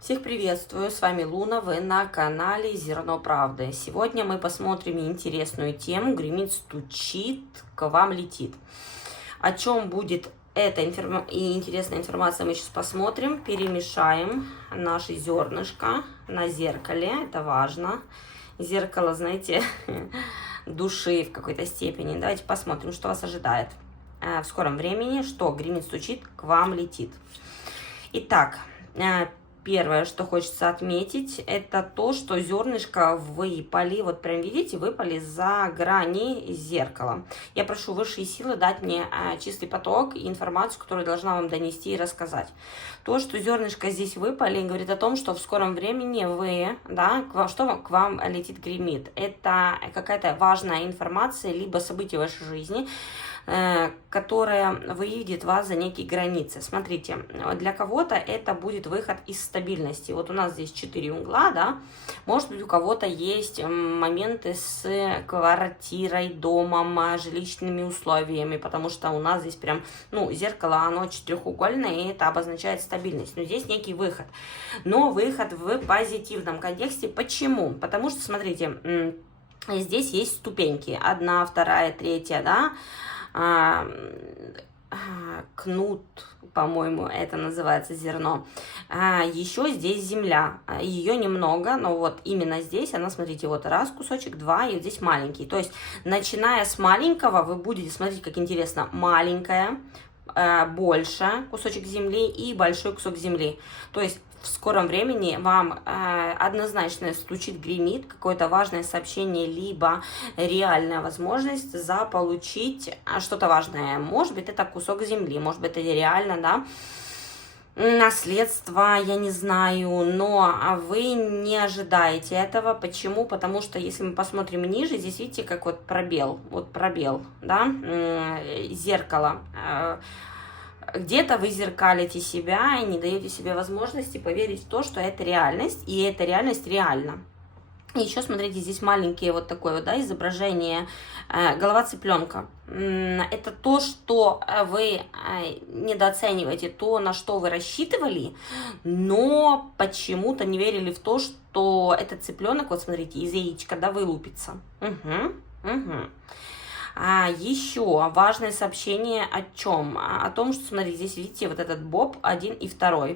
Всех приветствую, с вами Луна, вы на канале Зерно Правды. Сегодня мы посмотрим интересную тему «Гремит, стучит, к вам летит». О чем будет эта интересная информация, мы сейчас посмотрим. Перемешаем наши зернышко на зеркале, это важно. Зеркало, знаете, души в какой-то степени. Давайте посмотрим, что вас ожидает в скором времени, что гремит, стучит, к вам летит. Итак, первое, что хочется отметить, это то, что зернышко выпали, вот прям видите, выпали за грани зеркала. Я прошу высшие силы дать мне чистый поток и информацию, которую должна вам донести и рассказать. То, что зернышко здесь выпали, говорит о том, что в скором времени вы, да, к вам летит, гремит. Это какая-то важная информация, либо событие в вашей жизни, которая выведет вас за некие границы. Смотрите, для кого-то это будет выход из стабильности. Вот у нас здесь 4 угла, да, может быть, у кого-то есть моменты с квартирой, домом, жилищными условиями, потому что у нас здесь прям, зеркало, оно четырехугольное, и это обозначает стабильность. Но здесь некий выход. Но выход в позитивном контексте. Почему? Потому что, смотрите, здесь есть ступеньки. 1, 2, 3, да, кнут, по-моему, это называется зерно. Еще здесь земля. Ее немного, но вот именно здесь она, смотрите, вот раз кусочек, 2, и вот здесь маленький. То есть, начиная с маленького, вы будете, смотрите, как интересно, маленькая, больше кусочек земли и большой кусок земли. То есть, в скором времени вам однозначно стучит, гремит какое-то важное сообщение, либо реальная возможность заполучить что-то важное. Может быть, это кусок земли, может быть, это реально, да, наследство, я не знаю, но вы не ожидаете этого. Почему? Потому что, если мы посмотрим ниже, здесь видите, как вот пробел, да, зеркало. Где-то вы зеркалите себя и не даете себе возможности поверить в то, что это реальность, и эта реальность реальна. И еще, смотрите, здесь маленькие вот такое вот, да, изображение, голова цыпленка. Это то, что вы недооцениваете, то, на что вы рассчитывали, но почему-то не верили в то, что этот цыпленок, вот смотрите, из яичка, да, вылупится. Еще важное сообщение о чем? О том, что, смотрите, здесь видите вот этот боб 1 и 2.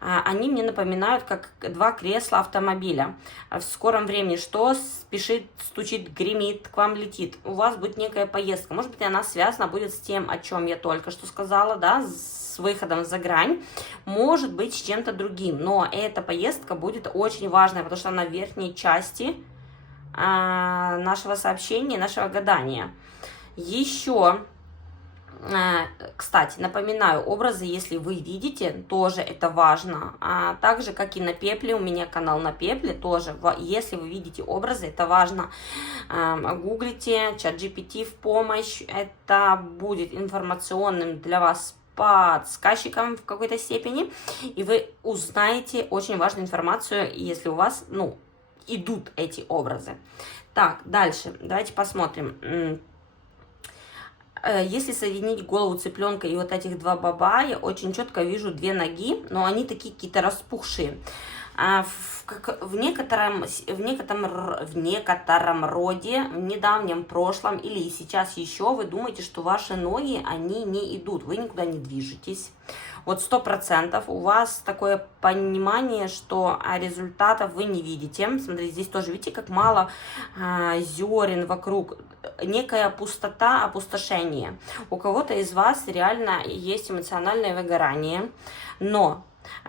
Они мне напоминают как 2 кресла автомобиля. В скором времени что спешит, стучит, гремит, к вам летит. У вас будет некая поездка. Может быть, она связана будет с тем, о чем я только что сказала, да, с выходом за грань. Может быть, с чем-то другим. Но эта поездка будет очень важная, потому что она в верхней части нашего сообщения, нашего гадания. Еще, кстати, напоминаю, образы, если вы видите, тоже это важно. Так же, как и на пепле, у меня канал на пепле, тоже, если вы видите образы, это важно. Гуглите, чат GPT в помощь, это будет информационным для вас подсказчиком в какой-то степени, и вы узнаете очень важную информацию, если у вас, идут эти образы. Так, дальше, давайте посмотрим. Если соединить голову цыпленка и вот этих 2 боба, я очень четко вижу 2 ноги, но они такие какие-то распухшие. В некотором роде, в недавнем прошлом или сейчас еще вы думаете, что ваши ноги, они не идут, вы никуда не движетесь. Вот 100% у вас такое понимание, что результатов вы не видите. Смотрите, здесь тоже видите, как мало зерен вокруг. Некая пустота, опустошение. У кого-то из вас реально есть эмоциональное выгорание, но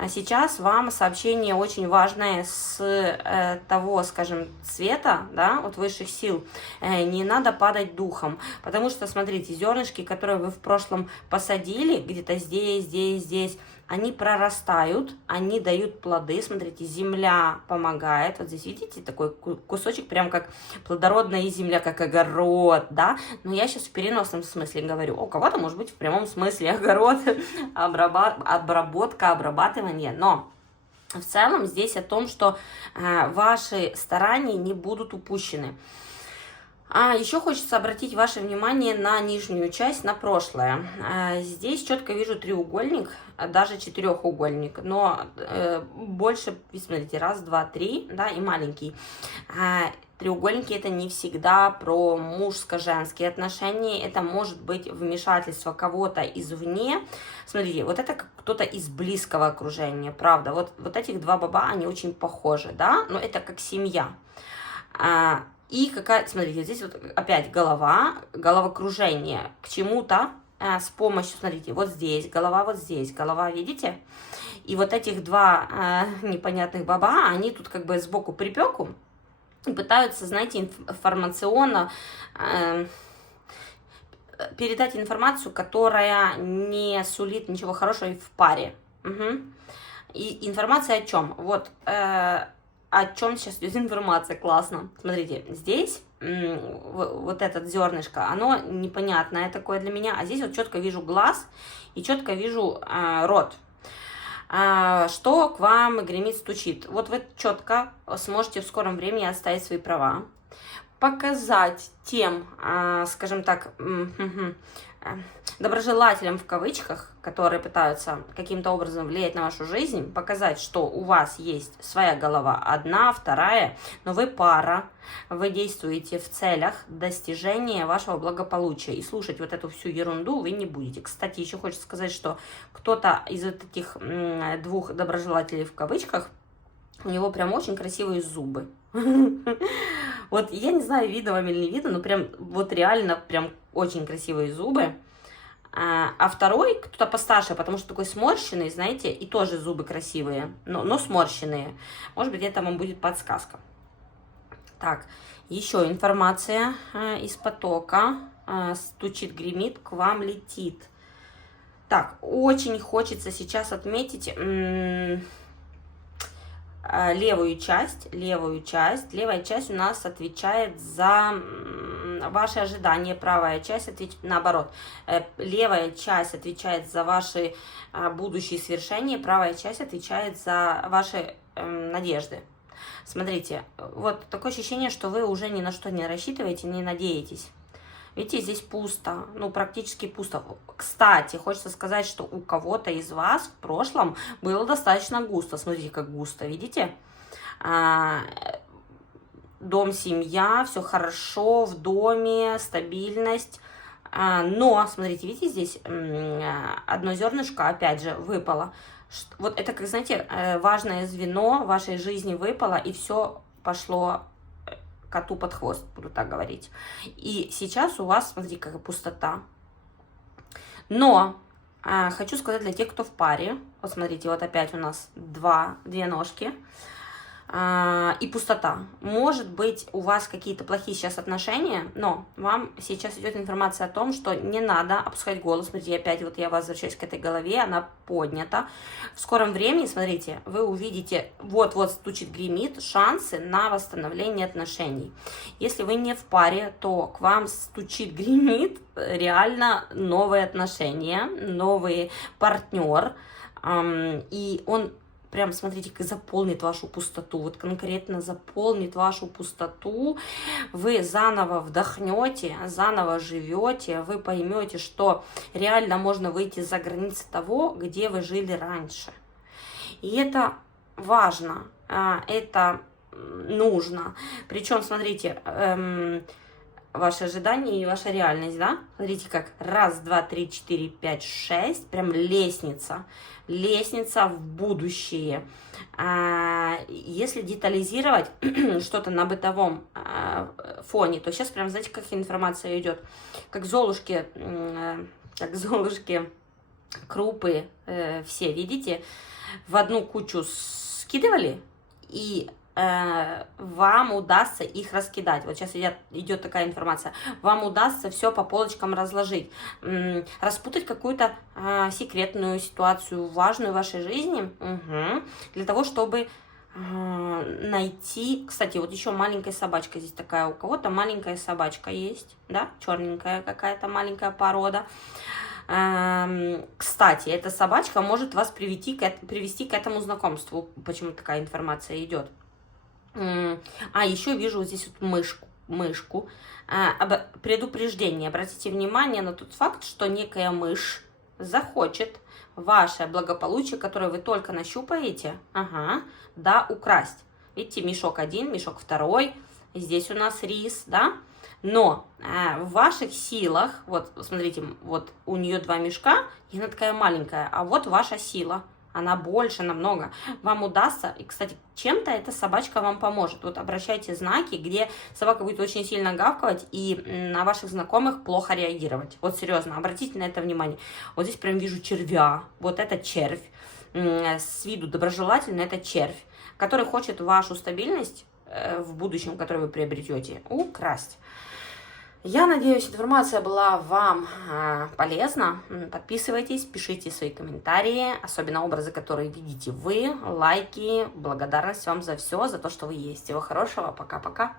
сейчас вам сообщение очень важное с того, скажем, цвета, да, от высших сил. Не надо падать духом, потому что, смотрите, зернышки, которые вы в прошлом посадили, где-то здесь, они прорастают, они дают плоды. Смотрите, земля помогает. Вот здесь видите такой кусочек, прям как плодородная земля, как огород, да. Но я сейчас в переносном смысле говорю. У кого-то, может быть, в прямом смысле огород, обработка, обрабатывание. Но в целом здесь о том, что ваши старания не будут упущены. Еще хочется обратить ваше внимание на нижнюю часть, на прошлое. Здесь четко вижу треугольник, даже четырехугольник, но больше, смотрите, раз, два, три, да, и маленький. Треугольники это не всегда про мужско-женские отношения, это может быть вмешательство кого-то извне. Смотрите, вот это кто-то из близкого окружения, правда. Вот этих два баба, они очень похожи, да, но это как семья. И какая, смотрите, здесь вот опять голова, головокружение к чему-то с помощью, смотрите, вот здесь, голова, видите? И вот этих два непонятных баба, они тут как бы сбоку припеку и пытаются, знаете, информационно передать информацию, которая не сулит ничего хорошего в паре. Угу. И информация о чем? Вот о чем сейчас идет информация, классно. Смотрите, здесь вот это зернышко, оно непонятное такое для меня, а здесь вот четко вижу глаз и четко вижу рот. Что к вам гремит, стучит? Вот вы четко сможете в скором времени отстоять свои права, показать тем, скажем так, доброжелателям в кавычках, которые пытаются каким-то образом влиять на вашу жизнь, показать, что у вас есть своя голова, одна, вторая, но вы пара, вы действуете в целях достижения вашего благополучия, и слушать вот эту всю ерунду вы не будете. Кстати, еще хочется сказать, что кто-то из вот этих двух доброжелателей в кавычках, у него прям очень красивые зубы. Вот я не знаю, видно вам или не видно, но прям вот реально прям очень красивые зубы. А второй кто-то постарше, потому что такой сморщенный, знаете, и тоже зубы красивые, но сморщенные. Может быть, это вам будет подсказка. Так, еще информация из потока. Стучит, гремит, к вам летит. Так, очень хочется сейчас отметить левую часть. Левая часть у нас отвечает за ваши ожидания, правая часть наоборот. Левая часть отвечает за ваши будущие свершения, правая часть отвечает за ваши надежды. Смотрите, вот такое ощущение, что вы уже ни на что не рассчитываете, не надеетесь. Видите, здесь пусто, ну практически пусто. Кстати, хочется сказать, что у кого-то из вас в прошлом было достаточно густо. Смотрите, как густо, видите? Дом, семья, все хорошо, в доме, стабильность. Но, смотрите, видите, здесь одно зернышко, опять же, выпало. Вот это, как, знаете, важное звено в вашей жизни выпало, и все пошло коту под хвост, буду так говорить. И сейчас у вас, смотрите, какая пустота. Но хочу сказать для тех, кто в паре. Вот смотрите, вот опять у нас две ножки. И пустота. Может быть, у вас какие-то плохие сейчас отношения, но вам сейчас идет информация о том, что не надо опускать голос. Смотрите, опять вот я возвращаюсь к этой голове, она поднята. В скором времени, смотрите, вы увидите, вот-вот стучит, гремит, шансы на восстановление отношений. Если вы не в паре, то к вам стучит, гремит реально новые отношения, новый партнер, и он прям, смотрите, заполнит вашу пустоту, вот конкретно заполнит вашу пустоту, вы заново вдохнете, заново живете, вы поймете, что реально можно выйти за границы того, где вы жили раньше. И это важно, это нужно. Причем, смотрите, ваши ожидания и ваша реальность, да? Смотрите, как раз, два, три, четыре, пять, шесть, прям лестница в будущее. Если детализировать что-то на бытовом фоне, то сейчас прям, знаете, как информация идет, как золушки крупы, все, видите, в одну кучу скидывали, и вам удастся их раскидать. Вот сейчас идет такая информация. Вам удастся все по полочкам разложить, распутать какую-то секретную ситуацию, важную в вашей жизни, для того, чтобы найти... Кстати, вот еще маленькая собачка здесь такая. У кого-то маленькая собачка есть, да, черненькая какая-то маленькая порода. Кстати, эта собачка может вас привести к этому знакомству. Почему такая информация идет? Еще вижу вот здесь вот мышку. Предупреждение. Обратите внимание на тот факт, что некая мышь захочет ваше благополучие, которое вы только нащупаете, да, украсть. Видите, мешок один, мешок второй. Здесь у нас рис, да. Но в ваших силах, вот смотрите, вот у нее 2 мешка, и она такая маленькая, а вот ваша сила, она больше намного. Вам удастся, и, кстати, чем-то эта собачка вам поможет. Вот обращайте знаки, где собака будет очень сильно гавкать и на ваших знакомых плохо реагировать. Вот серьезно, обратите на это внимание. Вот здесь прям вижу червя, вот это червь, с виду доброжелательный, это червь, который хочет вашу стабильность в будущем, которую вы приобретете, украсть. Я надеюсь, информация была вам полезна. Подписывайтесь, пишите свои комментарии, особенно образы, которые видите вы, лайки. Благодарность вам за все, за то, что вы есть. Всего хорошего, пока-пока.